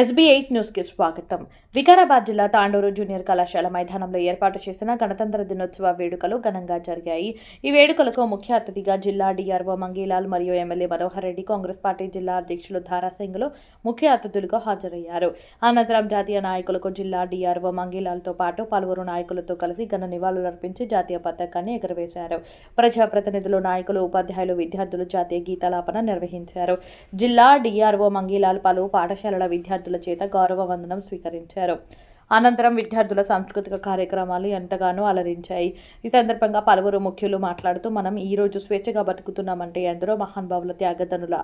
SB8 న్యూస్కి స్వాగతం. వికారాబాద్ జిల్లా తాండూరు జూనియర్ కళాశాల మైదానంలో ఏర్పాటు చేసిన గణతంత్ర దినోత్సవ వేడుకలు ఘనంగా జరిగాయి. ఈ వేడుకలకు ముఖ్య అతిథిగా జిల్లా DRO మంగీలాల్ మరియు ఎమ్మెల్యే మనోహర్ రెడ్డి, కాంగ్రెస్ పార్టీ జిల్లా అధ్యక్షులు ధారాసింగ్లు ముఖ్య అతిథులుగా హాజరయ్యారు. అనంతరం జాతీయ నాయకులకు జిల్లా DRO మంగీలాల్తో పాటు పలువురు నాయకులతో కలిసి ఘన నివాళులర్పించి జాతీయ పతాకాన్ని ఎగురవేశారు. ప్రజాప్రతినిధులు, నాయకులు, ఉపాధ్యాయులు, విద్యార్థులు జాతీయ గీతాలాపన నిర్వహించారు. జిల్లా DRO మంగీలాల్ పలు పాఠశాలల విద్యార్థుల చేత గౌరవ వందనం స్వీకరించారు. అనంతరం విద్యార్థుల సాంస్కృతిక కార్యక్రమాలు ఎంతగానో అలరించాయి. ఈ సందర్భంగా పలువురు ముఖ్యులు మాట్లాడుతూ, మనం ఈ రోజు స్వేచ్ఛగా బతుకుతున్నామంటే ఎందరో మహానుభావుల త్యాగదనుల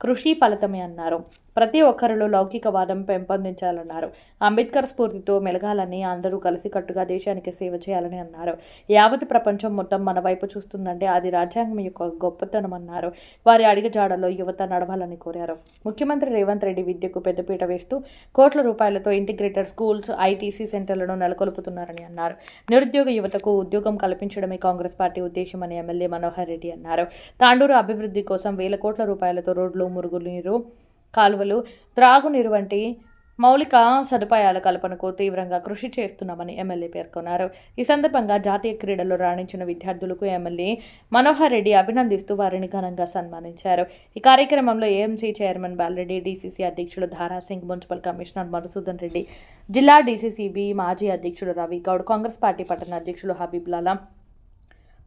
కృషి ఫలితమే అన్నారు. ప్రతి ఒక్కరిలో లౌకికవాదం పెంపొందించాలన్నారు. అంబేద్కర్ స్ఫూర్తితో మెలగాలని, అందరూ కలిసికట్టుగా దేశానికి సేవ చేయాలని అన్నారు. యావత్ ప్రపంచం మొత్తం మన వైపు చూస్తుందంటే అది రాజ్యాంగం యొక్క గొప్పతనం అన్నారు. వారి అడుగుజాడల్లో యువత నడవాలని కోరారు. ముఖ్యమంత్రి రేవంత్ రెడ్డి విద్యకు పెద్దపీట వేస్తూ కోట్ల రూపాయలతో ఇంటిగ్రేటెడ్ స్కూల్స్, ITC సెంటర్లను నెలకొల్పుతున్నారని అన్నారు. నిరుద్యోగ యువతకు ఉద్యోగం కల్పించడమే కాంగ్రెస్ పార్టీ ఉద్దేశమని ఎమ్మెల్యే మనోహర్ రెడ్డి అన్నారు. తాండూరు అభివృద్ధి కోసం వేల కోట్ల రూపాయలతో రోడ్లు, మురుగునీరు కాలువలు, త్రాగునీరు వంటి మౌలిక సదుపాయాల కల్పనకు తీవ్రంగా కృషి చేస్తున్నామని ఎమ్మెల్యే పేర్కొన్నారు. ఈ సందర్భంగా జాతీయ క్రీడల్లో రాణించిన విద్యార్థులకు ఎమ్మెల్యే మనోహర్ రెడ్డి అభినందిస్తూ వారిని ఘనంగా సన్మానించారు. ఈ కార్యక్రమంలో AMC చైర్మన్ బాలరెడ్డి, DCC అధ్యక్షులు ధారాసింగ్, మున్సిపల్ కమిషనర్ మధుసూదన్ రెడ్డి, జిల్లా DCCB మాజీ అధ్యక్షుడు రవి గౌడ్, కాంగ్రెస్ పార్టీ పట్టణ అధ్యక్షులు హబీబ్ లాలా,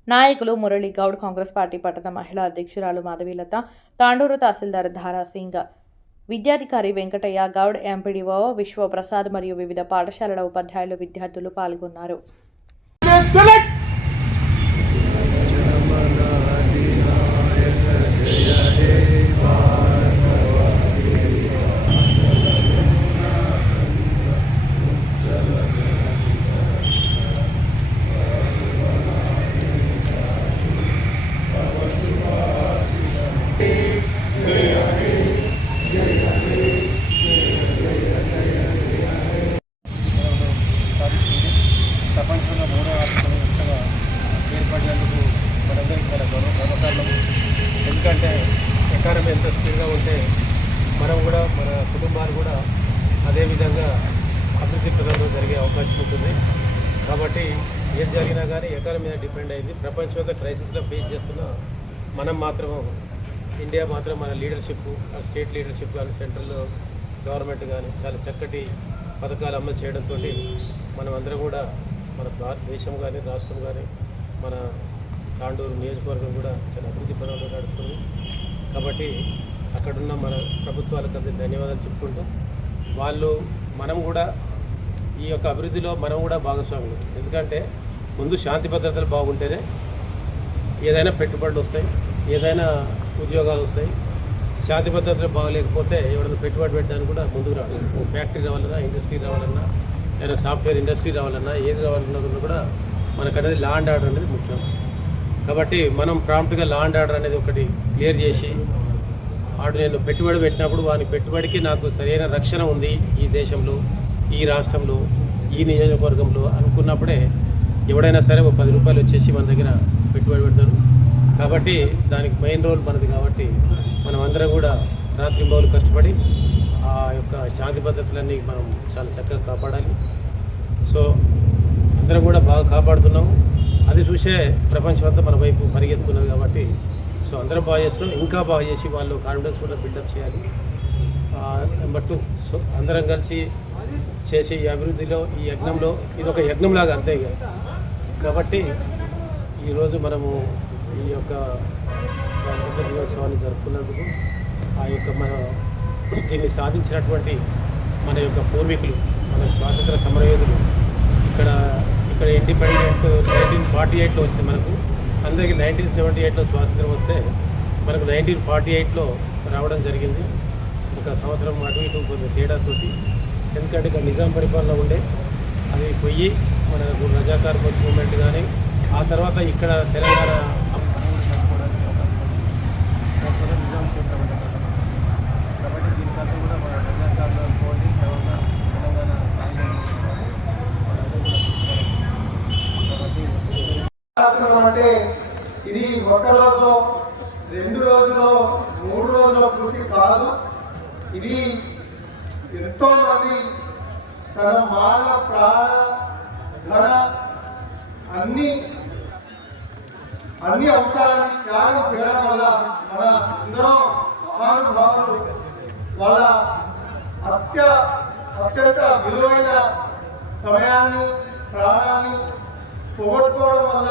నాయకులు మురళీ గౌడ్, కాంగ్రెస్ పార్టీ పట్టణ మహిళా అధ్యక్షురాలు మాధవీలత, తాండూరు తహసీల్దార్ ధారాసింగ్, విద్యాధికారి వెంకటయ్య గౌడ్, MPDO విశ్వప్రసాద్ మరియు వివిధ పాఠశాలల ఉపాధ్యాయులు, విద్యార్థులు పాల్గొన్నారు. ప్రపంచంలో 3వ ఆర్థిక వ్యవస్థగా ఏర్పడినందుకు మనందరికీ చాలా గర్వకారణం. ఎందుకంటే ఎకానమీ ఎంత స్పీడ్గా ఉంటే మనం కూడా, మన కుటుంబాలు కూడా అదేవిధంగా అభివృద్ధి పదంలో జరిగే అవకాశం ఉంటుంది. కాబట్టి ఏం జరిగినా కానీ ఎకానమీ మీద డిపెండ్ అయింది. ప్రపంచంతో క్రైసిస్లో ఫేస్ చేస్తున్న మనం మాత్రం, ఇండియా మాత్రం మన లీడర్షిప్, స్టేట్ లీడర్షిప్ కానీ, సెంట్రల్ గవర్నమెంట్ కానీ చాలా చక్కటి పథకాలు అమలు చేయడంతో మనం అందరం కూడా, మన భారతదేశం కానీ, రాష్ట్రం కానీ, మన తాండూరు నియోజకవర్గం కూడా చాలా అభివృద్ధి పదంలో నడుస్తుంది. కాబట్టి అక్కడున్న మన ప్రభుత్వాలకు అందరికీ ధన్యవాదాలు చెప్పుకుంటూ, మనం కూడా ఈ యొక్క అభివృద్ధిలో మనం కూడా భాగస్వాములు. ఎందుకంటే ముందు శాంతి భద్రతలు బాగుంటేనే ఏదైనా పెట్టుబడులు వస్తాయి, ఏదైనా ఉద్యోగాలు వస్తాయి. శాంతి భద్రతలు బాగలేకపోతే ఎవరైనా పెట్టుబడి పెట్టడానికి కూడా ముందుకు రాదు. ఫ్యాక్టరీ రావాలన్నా, ఇండస్ట్రీ రావాలన్నా, లేదా సాఫ్ట్వేర్ ఇండస్ట్రీ రావాలన్నా, ఏది రావాలన్నా కూడా మనకు అనేది లా అండ్ ఆర్డర్ అనేది ముఖ్యం. కాబట్టి మనం ప్రాంప్ట్గా లా అండ్ ఆర్డర్ అనేది ఒకటి క్లియర్ చేసి, నేను పెట్టుబడి పెట్టినప్పుడు వాని పెట్టుబడికి నాకు సరైన రక్షణ ఉంది ఈ దేశంలో, ఈ రాష్ట్రంలో, ఈ నియోజకవర్గంలో అనుకున్నప్పుడే ఎవడైనా సరే ఒక 10 రూపాయలు వచ్చేసి మన దగ్గర పెట్టుబడి పెడతారు. కాబట్టి దానికి మెయిన్ రోల్ మనది. కాబట్టి మనం అందరం కూడా రాత్రింబవలు కష్టపడి ఆ యొక్క శాంతి భద్రతలన్నీ మనం చాలా చక్కగా కాపాడాలి. సో అందరం కూడా బాగా కాపాడుతున్నాము. అది చూసే ప్రపంచం అంతా మన వైపు పరిగెత్తుతున్నది. కాబట్టి సో అందరం బాగా చేస్తున్నాం. ఇంకా బాగా చేసి వాళ్ళు కాన్ఫిడెన్స్ కూడా బిల్డప్ చేయాలి. నెంబర్ 2, సో అందరం కలిసి చేసే ఈ అభివృద్ధిలో, ఈ యజ్ఞంలో, ఇది ఒక యజ్ఞంలాగా అంతే. కాబట్టి ఈరోజు మనము ఈ యొక్క గణతంత్ర దినోత్సవాన్ని జరుపుకున్నందుకు, ఆ యొక్క దీన్ని సాధించినటువంటి మన యొక్క పూర్వీకులు, మన స్వాతంత్ర సమరయోధులు, ఇక్కడ ఇండిపెండెంట్ 1948లో వచ్చింది మనకు. అందరికీ 1978లో స్వాతంత్రం వస్తే మనకు 1948లో రావడం జరిగింది. ఒక సంవత్సరం అటు ఇటు కొంచెం తేడాతోటి. ఎందుకంటే ఇక్కడ నిజాం పరిపాలన ఉండే, అది పోయి మన రజాకార్ మూవ్మెంట్ కానీ, ఆ తర్వాత ఇక్కడ తెలంగాణ నిజాం కాబట్టి దీనికంతా కూడా మన రజాకార్లో పోయి తర్వాత తెలంగాణ అంటే ఇది ఒక రోజు, 2 రోజులు, 3 రోజుల కృషి కాదు. ఇది ఎంతో మంది తన మాన ప్రాణ ధన అన్ని అంశాలను త్యాగం చేయడం వల్ల మన ఎందరో మహానుభావులు వాళ్ళ అత్యంత విలువైన సమయాన్ని ప్రాణాన్ని పోగొట్టుకోవడం వల్ల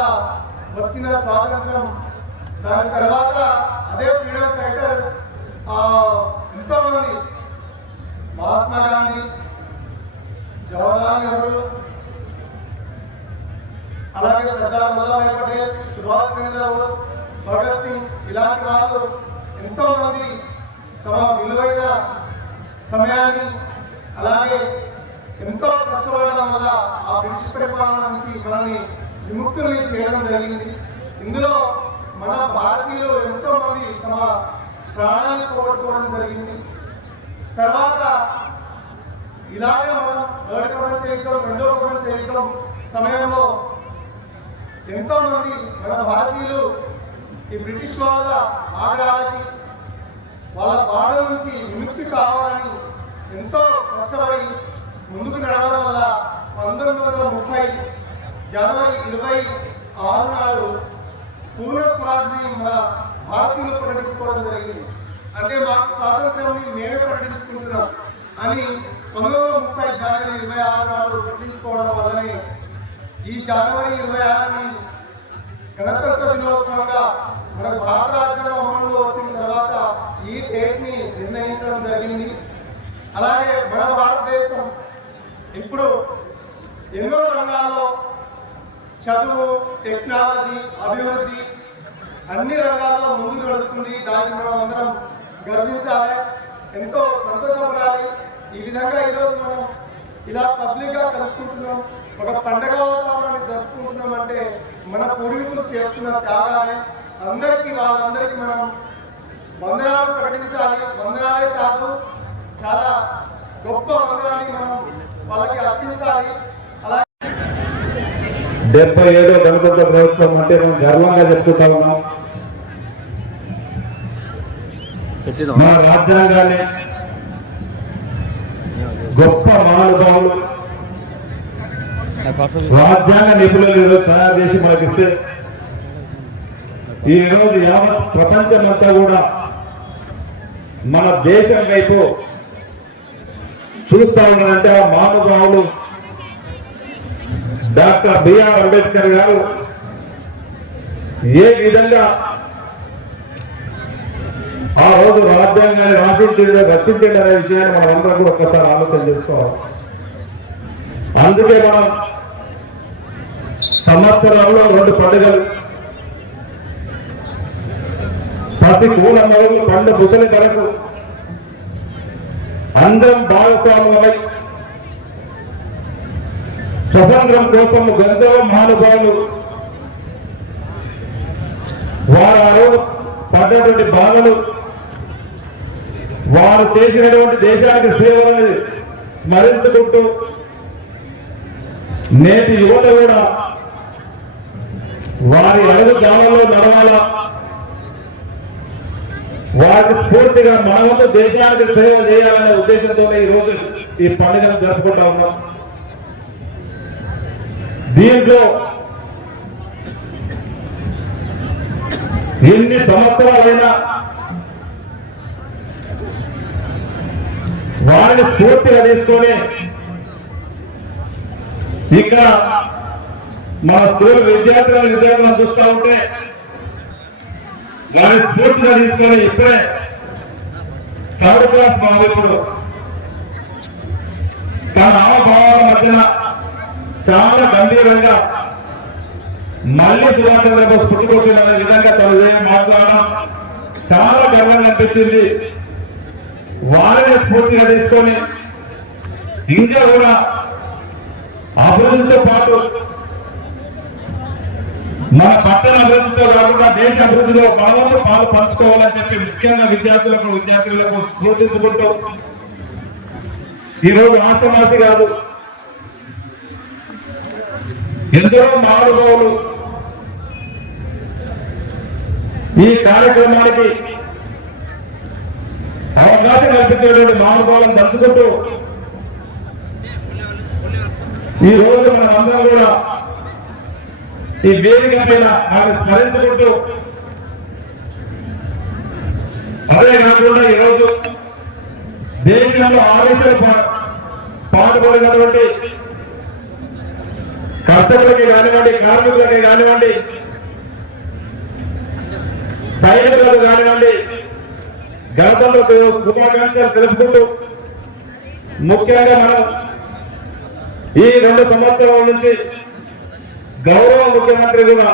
వచ్చిన స్వాతంత్రం. దాని తర్వాత అదే ఫ్రీడమ్ ఫైటర్ ఎంతోమంది మహాత్మా గాంధీ, జవహర్లాల్ నెహ్రూ, అలాగే సర్దార్ వల్లభాయ్ పటేల్, సుభాష్ చంద్రబోస్, భగత్ సింగ్ ఇలాంటి వాళ్ళు ఎంతో మంది తమ విలువైన సమయాన్ని అలాగే ఎంతో కష్టపడడం వల్ల ఆ బ్రిటిష్ పరిపాలన నుంచి మనల్ని విముక్తుల్ని చేయడం జరిగింది. ఇందులో మన భారతీయులు ఎంతో మంది తమ ప్రాణాన్ని పోగొట్టుకోవడం జరిగింది. తర్వాత ఇలాగే మనం మొదటి ప్రపంచ యుద్ధం, రెండో ప్రపంచ యుద్ధం సమయంలో ఎంతో మంది మన భారతీయులు ఈ బ్రిటిష్ వాళ్ళ ఆగడాలకి వాళ్ళ బాధ నుంచి విముక్తి కావాలని ఎంతో కష్టపడి ముందుకు నడవడం వల్ల 1930 జనవరి 26 నాడు పూర్ణ స్వరాజ్ని మన భారతీయులు ప్రకటించుకోవడం జరిగింది. అంటే మాకు స్వాతంత్ర్యాన్ని మేమే ప్రకటించుకుంటున్నాం అని 1930 జనవరి 26 నాడు ప్రకటించుకోవడం వల్లనే ఈ జనవరి 26ని గణతంత్ర దినోత్సవంగా మన భారత రాజ్యాంగం అమలులో వచ్చిన తర్వాత ఈ డేట్ని నిర్ణయించడం జరిగింది. అలాగే మన భారతదేశం ఇప్పుడు ఎన్నో రంగాల్లో చదువు, టెక్నాలజీ, అభివృద్ధి అన్ని రంగాల్లో ముందు నడుస్తుంది. దానికి మనం అందరం గర్వించాలి, ఎంతో సంతోషపడాలి. ఈ విధంగా ఈరోజు మనం ఇలా పబ్లిక్గా కలుసుకుంటున్నాం, ఒక పండగ వాతావరణాన్ని జరుపుకుంటున్నాం అంటే మన పూర్వీకులు చేస్తున్న త్యాగాలే. వాళ్ళందరికీ మనం వందనాలు ప్రకటించాలి. వందనాలే కాదు, చాలా గొప్ప వందనాన్ని మనం వాళ్ళకి అర్పించాలి. అలా 77వ గణతంత్ర దినోత్సవం అంటే మనం గర్వంగా చెప్పుకుంటా ఉన్నాం. మన రాజ్యాంగాన్ని గొప్ప మహానుభావులు, రాజ్యాంగ నిపుణులు తయారు చేసి మనకిస్తే ఈ రోజు యావత్ ప్రపంచమంతా కూడా మన దేశం వైపు చూస్తా ఉన్నారంటే ఆ మహానుభావులు డాక్టర్ బిఆర్ అంబేద్కర్ గారు ఏ విధంగా ఆ రోజు రాజ్యాంగాన్ని రచించండి అనే విషయాన్ని మనం అందరం కూడా ఒక్కసారి ఆలోచన చేసుకోవాలి. అందుకే మనం సంవత్సరంలో 2 పండుగలు, ప్రతి కూల మొదలు పండు ముసలి వరకు అందరం భాగస్వాములమై స్వతంత్రం కోసం గంధర్వ మహానుభావులు వారు ఆ రోజు పడ్డటువంటి బాధలు, వారు చేసినటువంటి దేశానికి సేవలను స్మరించుకుంటూ నేటి యువత కూడా వారి అడుగు జాలలో నడవాలా, వారికి స్ఫూర్తిగా మనమంతా దేశానికి సేవ చేయాలనే ఉద్దేశంతో ఈ రోజు ఈ పండుగను జరుపుకుంటా ఉన్నాం. దీంట్లో ఎన్ని సంవత్సరాలైనా వారిని స్ఫూర్తిగా తీసుకొని ఇక్కడ మన స్కూల్ విద్యార్థులను చూస్తూ ఉంటే వారి స్ఫూర్తిగా తీసుకొని ఇప్పుడే 3rd క్లాస్ బాధితుడు తన హావభావాల మధ్యన చాలా గంభీరంగా మళ్ళీ సుభాష్ చంద్రబోస్ పుట్టుకొచ్చిన విధంగా తను మాట్లాడడం చాలా గర్వంగా అనిపించింది. వారిని స్ఫూర్తిగా తీసుకొని ఇంకా కూడా అభివృద్ధితో పాటు మన పట్టణ అభివృద్ధితో కాకుండా దేశ అభివృద్ధిలో మనవంతు పాలు పంచుకోవాలని చెప్పి ముఖ్యంగా విద్యార్థులకు సూచించుకుంటూ ఈరోజు ఆసమాసి కాదు, ఎందరో మహానుభావులు ఈ కార్యక్రమానికి అవకాశం కల్పించినటువంటి మహానుభావులను తలుచుకుంటూ ఈ రోజు మన అందరం కూడా ఈ వేదిక పైన ఆయన స్మరించుకుంటూ, అదే కాకుండా ఈరోజు దేశంలో ఆవేశాలు పాటుపడినటువంటి కర్షకులకి కానివ్వండి, కార్మికులకి కానివ్వండి, సైనికులకు కానివ్వండి, గణతంత్ర శుభాకాంక్షలు తెలుపుకుంటూ, ముఖ్యంగా మనం ఈ 2 సంవత్సరాల నుంచి గౌరవ ముఖ్యమంత్రి కూడా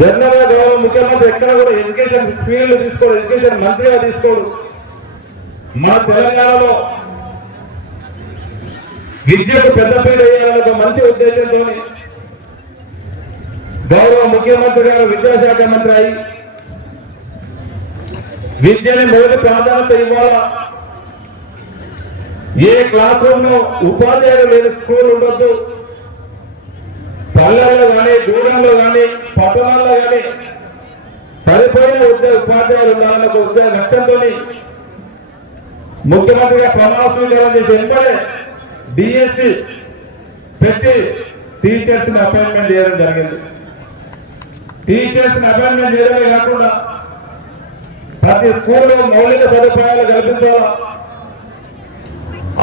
జనరల్ గా గౌరవ ముఖ్యమంత్రి ఎక్కడ కూడా ఎడ్యుకేషన్ ఫీల్డ్ తీసుకోడు, ఎడ్యుకేషన్ మంత్రిగా తీసుకోడు. మన తెలంగాణలో విద్యకు పెద్దపీట వేయాలనే ఒక మంచి ఉద్దేశంతో గౌరవ ముఖ్యమంత్రి గారు విద్యాశాఖ మంత్రి అయి విద్యని మొదటి ప్రాధాన్యత ఇవ్వాలా, ఏ క్లాస్ రూమ్ లో ఉపాధ్యాయులు లేని స్కూల్ ఉండొద్దు, పల్లెల్లో కానీ, దూరంలో కానీ, పట్టణాల్లో కానీ సరిపోయిన ఉపాధ్యాయులు ఉండాలన్న ఒక లక్ష్యంతో ముఖ్యమంత్రిగా ప్రమాణ స్వీకారం చేసి వెంటనే డిఎస్సి పెట్టి టీచర్స్ ని అపాయింట్మెంట్ చేయడం జరిగింది. టీచర్స్ ని అపాయింట్మెంట్ చేయడమే కాకుండా ప్రతి స్కూల్లో మౌలిక సదుపాయాలు కల్పించాలా,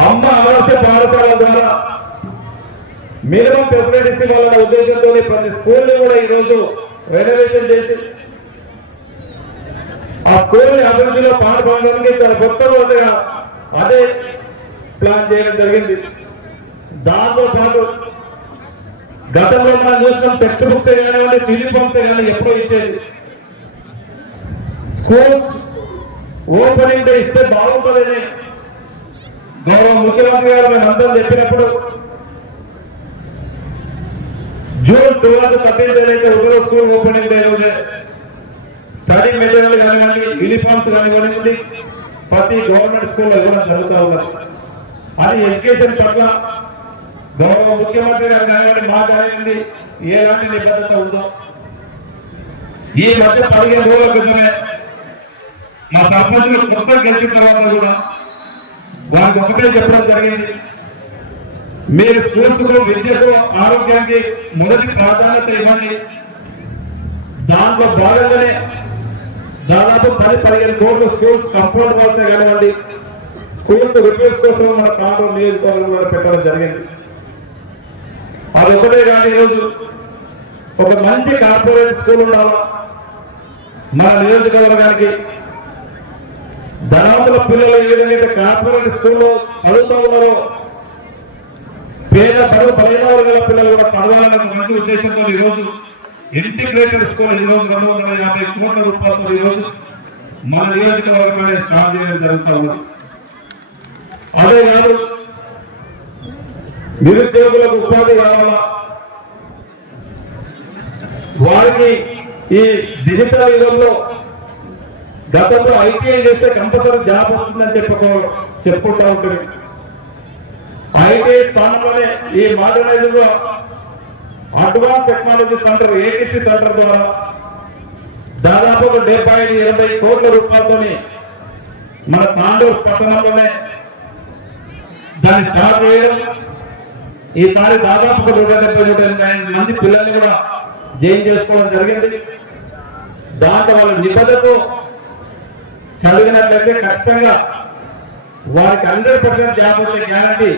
అమ్మ ఆదర్శ పాఠశాల ద్వారా మినిమం ఫెసిలిటీస్ ఇవ్వాలన్న ఉద్దేశంతో ప్రతి స్కూల్ కూడా ఈరోజు రెనోవేషన్ చేసి ఆ స్కూల్ అభివృద్ధిలో పాల్గొనడానికి తన కొత్తగా అదే ప్లాన్ చేయడం జరిగింది. దాంతో పాటు గతంలో మనం చూసిన టెక్స్ట్ బుక్స్ కానివ్వండి, యూనిఫామ్స్ కానీ ఎప్పుడో ఇచ్చేది, స్కూల్ ఓపెనింగ్ డే ఇస్తే బాగుంటుందని గౌరవ ముఖ్యమంత్రి గారు మేము అందరం చెప్పినప్పుడు జూన్ 12 తప్పించేదైతే ఒకరో స్కూల్ ఓపెనింగ్ డే రోజే స్టడీ మెటీరియల్ కానివ్వండి, యూనిఫామ్స్ కానివ్వండి ప్రతి గవర్నమెంట్ స్కూల్లో ఇవ్వడం జరుగుతూ ఉన్నది. అది ఎడ్యుకేషన్ పట్ల గౌరవ ముఖ్యమంత్రి గారు కానివ్వండి, మా కానివ్వండి ఎలాంటి నిబద్ధత ఉందో. ఈ మధ్య 15 రోజుల క్రితమే మా సర్పంచులు కొత్త గెలిచిన తర్వాత కూడా వారికి ఒకటే చెప్పడం జరిగింది, మీరు స్కూల్స్ విద్యకు ఆరోగ్యానికి మొదటి ప్రాధాన్యత ఇవ్వండి. దాంట్లో భాగంగానే దాదాపు 10-15 కోట్ల స్కూల్స్ కంపౌండ్ వాల్సే కానివ్వండి, స్కూల్స్ రిపేర్స్ కోసం మన తాండూరు నియోజకవర్గంలో పెట్టడం జరిగింది. అది ఒకటే కానీ ఈరోజు ఒక మంచి కార్పొరేట్ స్కూల్ ఉండాలా మన నియోజకవర్గానికి. ధనవంతుల పిల్లలు ఏ విధంగా కార్పొరేట్ స్కూల్లో చదువుతూ ఉన్నారో పేద బడుగు బలైన వర్గాల పిల్లలు కూడా చదవాలన్న మంచి ఉద్దేశంతో ఈరోజు ఇంటిగ్రేటెడ్ స్కూల్ ఈరోజు 250 కోట్ల రూపాయలతో ఈరోజు మన నియోజకవర్గాన్ని స్టార్ట్ చేయడం జరుగుతూ ఉంది. అదే కాదు, నిరుద్యోగులకు ఉపాధి కావాలా, వారికి ఈ డిజిటల్ యుగంలో గతంలో ఐటీఐ చేస్తే కంపల్సరీ జాబ్ వస్తుందని చెప్పుకుంటా ఉంటుంది. ఐటీఐ స్థానంలోనే ఈ మోడర్నైజింగ్ లో advance technology centre ATC centre ద్వారా దాదాపు 75-80 కోట్ల రూపాయలతో మన తాండూరు పట్టణంలోనే దాన్ని స్టార్ట్ చేయడం. ఈసారి దాదాపు 170-180 మంది పిల్లల్ని కూడా జాయిన్ చేసుకోవడం జరిగింది. దాంట్లో వాళ్ళ నిబద్ధతతో చదివినట్లయితే ఖచ్చితంగా వారికి 100% జాబ్ వచ్చే గ్యారంటీ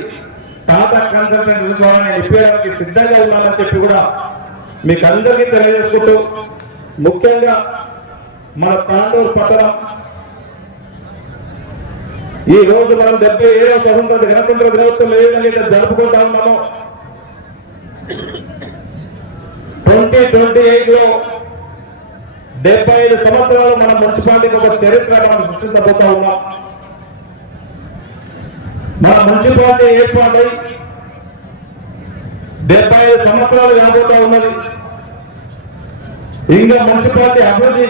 టాటా కన్సల్టెంట్ ద్వారా ఇప్పేయడానికి సిద్ధంగా ఉన్నామని చెప్పి కూడా మీకు అందరికీ తెలియజేసుకుంటూ, ముఖ్యంగా మన తాండూరు పట్టణం ఈ రోజు మనం 77వ స్వతంత్ర గణతంత్ర దినోత్సవం ఏ విధంగా జరుపుకుంటా ఉన్నామో 2028 లో 75 సంవత్సరాలు మన మున్సిపాలిటీకి ఒక చరిత్ర మనం సృష్టించబోతా ఉన్నాం. మన మున్సిపాలిటీ ఏర్పాటై 75 సంవత్సరాలు కాబోతా ఉన్నది. ఇంకా మున్సిపాలిటీ అభివృద్ధి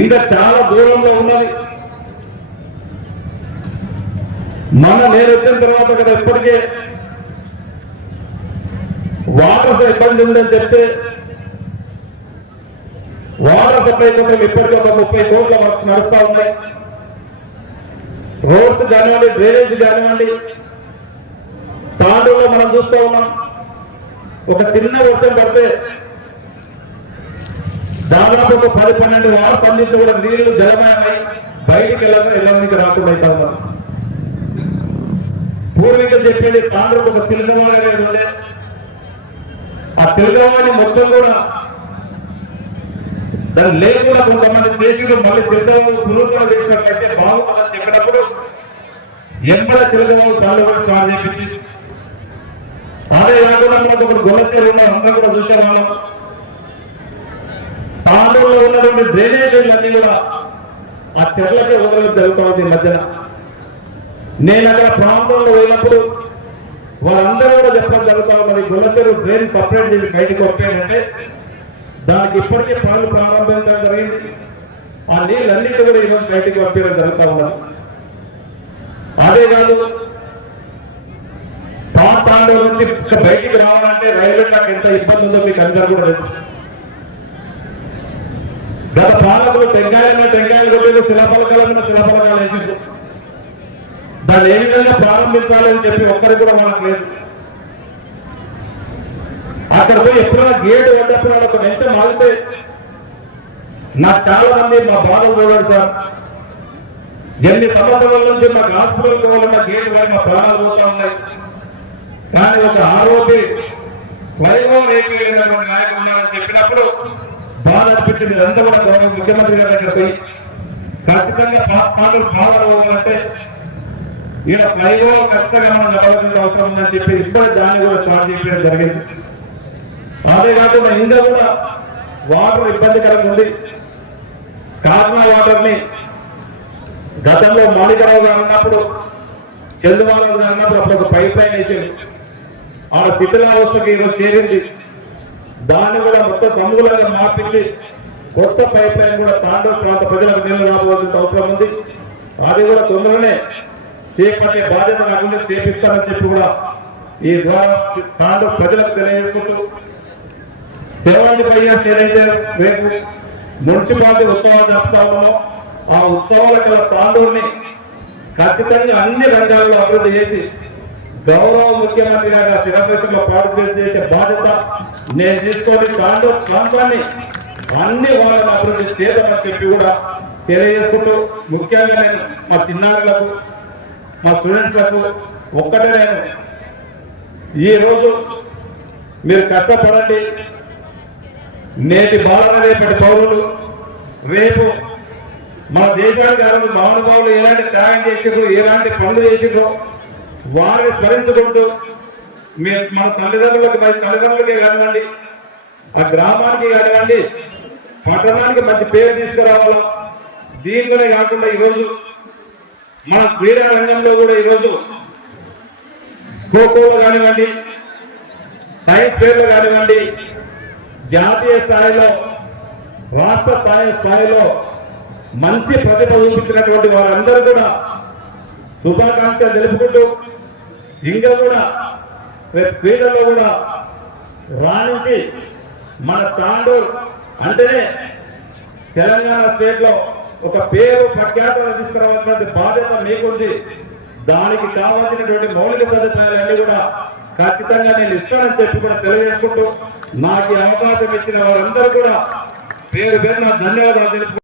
ఇంకా చాలా దూరంలో ఉన్నది. నేను వచ్చిన తర్వాత కదా ఇప్పటికే వాటర్ ఇబ్బంది ఉందని చెప్తే వాటర్ సప్లై కోసం ఇప్పటికీ ఒక 30 కోట్ల వర్క్స్ నడుస్తూ ఉన్నాయి. రోడ్స్ కానివ్వండి, డ్రైనేజ్ కానివ్వండి. తాండూరులో మనం చూస్తూ ఉన్నాం, ఒక చిన్న వర్షం పడితే దాదాపు ఒక 10-12 వార్స్ అన్నింటి కూడా నీళ్లు జలమయమై బయటికి వెళ్ళడానికి రాకుండా అవుతా ఉన్నారు. పూర్వీకులు చెప్పేది తాండూరుకు ఒక చిలకవాణి అనేది ఉండే, ఆ చిలకవాణి మొత్తం కూడా దాన్ని లేకుండా కొంతమంది చేసి మళ్ళీ చిలకవాణి పునరుద్ధరణ చేసినట్లయితే బాగుంటుందని చెప్పినప్పుడు ఎంబడ చిలకవాణి పనులు కూడా స్టార్ట్ చేయించి, అదే కాకుండా మనకు ఒక గొల్లచేరు ఉన్న అందరూ కూడా చూసేవాళ్ళం. తాండూరులో ఉన్నటువంటి డ్రైనేజీలన్నీ కూడా ఆ చెర్లకే వదలడం జరుగుతుంది. ఈ మధ్యన నేను అక్కడ ప్రాంతంలో పోయినప్పుడు వారందరూ కూడా చెప్పడం జరుగుతా ఉన్నది, గొల్లచెరు డ్రైన్ సపరేట్ చేసి బయటకు వచ్చాయంటే దానికి ఇప్పటికే పనులు ప్రారంభించడం జరిగింది. ఆ నీళ్ళన్నిటి కూడా ఈరోజు బయటకు పంపించడం జరుగుతూ ఉన్నది. అదే కాదు, తాండూరు నుంచి బయటికి రావాలంటే రైల్వే ట్రాక్ ఎంత ఇబ్బంది ఉందో మీకు అందరూ కూడా తెలుసు. గత పాలకులు టెంకాయలు కొట్టేది, శిలాఫలకాల మీద శిలాఫలకాలు వేసింది. దాన్ని ఏ విధంగా ప్రారంభించాలని చెప్పి ఒక్కరికి కూడా మనకు లేదు. అక్కడ పోయి ఎప్పుడైనా గేటు ఉన్నప్పుడు ఒక నిమిషం ఆగితే నాకు చాలా మంది మా బాధలు చూడాలి సార్, ఎన్ని సంవత్సరాల నుంచి మాకు హాస్పిటల్ పోవాలన్న గేటు వాడి మా ప్రాణాలు పోతా ఉన్నాయి. కానీ ఒక ఆరోపి వైభవం ఏకీకరించినటువంటి నాయకులు ఉన్నారని చెప్పినప్పుడు బాధ అనిపించింది. ఇదంతా కూడా గౌరవ ముఖ్యమంత్రి గారి దగ్గర పోయి ఖచ్చితంగా పాటలు బాధలు పోవాలంటే ఈయన వైభవం ఖచ్చితంగా మనం నిలబడాల్సిన అవసరం ఉందని చెప్పి ఇప్పుడు దాన్ని కూడా స్టార్ట్ చేయడం జరిగింది. అదే కాకుండా ఇంకా కూడా వాటర్ ఇబ్బందికరంగా ఉంది. కాకినాడ వాటర్ని గతంలో మాణికరావు గారు ఉన్నప్పుడు, చంద్రబాబు గారు ఉన్నప్పుడు అప్పుడు ఒక పైప్ లైన్ వేసేది, ఆ శిథిలావస్థకి ఈరోజు చేరింది. దాన్ని కూడా మొత్తం సమూలంగా మార్పించి కొత్త పైప్ లైన్ కూడా తాండూరు ప్రాంత ప్రజలకు నీళ్లు రాబోవాల్సిన అవసరం ఉంది. అది కూడా తొందరనే చేపట్టే బాధ్యత కాకుండా చేపిస్తారని చెప్పి కూడా ఈ ద్వారా తాండూరు ప్రజలకు తెలియజేసుకుంటూ 75 years ఏదైతే రేపు మున్సిపాలిటీ ఉత్సవాలు జరుపుతా ఉన్నామో ఆ ఉత్సవాల కల తాండూరుని ఖచ్చితంగా అన్ని రంగాల్లో అభివృద్ధి చేసి గౌరవ ముఖ్యమంత్రి గారి శిలాఫలకంలో పార్టిసిపేట్ చేసే బాధ్యత నేను తీసుకొని తాండూరు ప్రాంతాన్ని అన్ని వాళ్ళని అభివృద్ధి చేద్దామని చెప్పి కూడా తెలియజేసుకుంటూ, ముఖ్యంగా నేను మా చిన్నారులకు, మా స్టూడెంట్స్లకు ఒక్కటే నేను ఈరోజు మీరు కష్టపడండి. నేటి బాలన రేపటి పౌరులు, రేపు మన దేశానికి అసలు మహానుభావులు ఎలాంటి త్యాగం చేసిండ్రు, ఎలాంటి పనులు చేసిండ్రో వారిని స్మరించుకుంటూ మన తల్లిదండ్రులకే కానివ్వండి, ఆ గ్రామానికి కానివ్వండి, పట్టణానికి మంచి పేరు తీసుకురావాలా. దీంట్లోనే కాకుండా ఈరోజు మన క్రీడా రంగంలో కూడా ఈరోజు ఖోఖోలో కానివ్వండి, సైన్స్ ఫేర్లో కానివ్వండి, జాతీయ స్థాయిలో, రాష్ట్ర స్థాయిలో మంచి ప్రతిభ చూపించినటువంటి వారందరూ కూడా శుభాకాంక్షలు తెలుపుకుంటూ, ఇంకా కూడా క్రీడల్లో కూడా రాణించి మన తాండూరు అంటేనే తెలంగాణ స్టేట్ లో ఒక పేరు ప్రఖ్యాతలు తీసుకురావాల్సిన బాధ్యత మీకుంది. దానికి కావాల్సినటువంటి మౌలిక సదుపాయాలన్నీ కూడా ఖచ్చితంగా నేను ఇస్తానని చెప్పి కూడా తెలియజేసుకుంటూ, నాకు అవకాశం ఇచ్చిన వారందరూ కూడా పేరు పేరున ధన్యవాదాలు తెలుపు.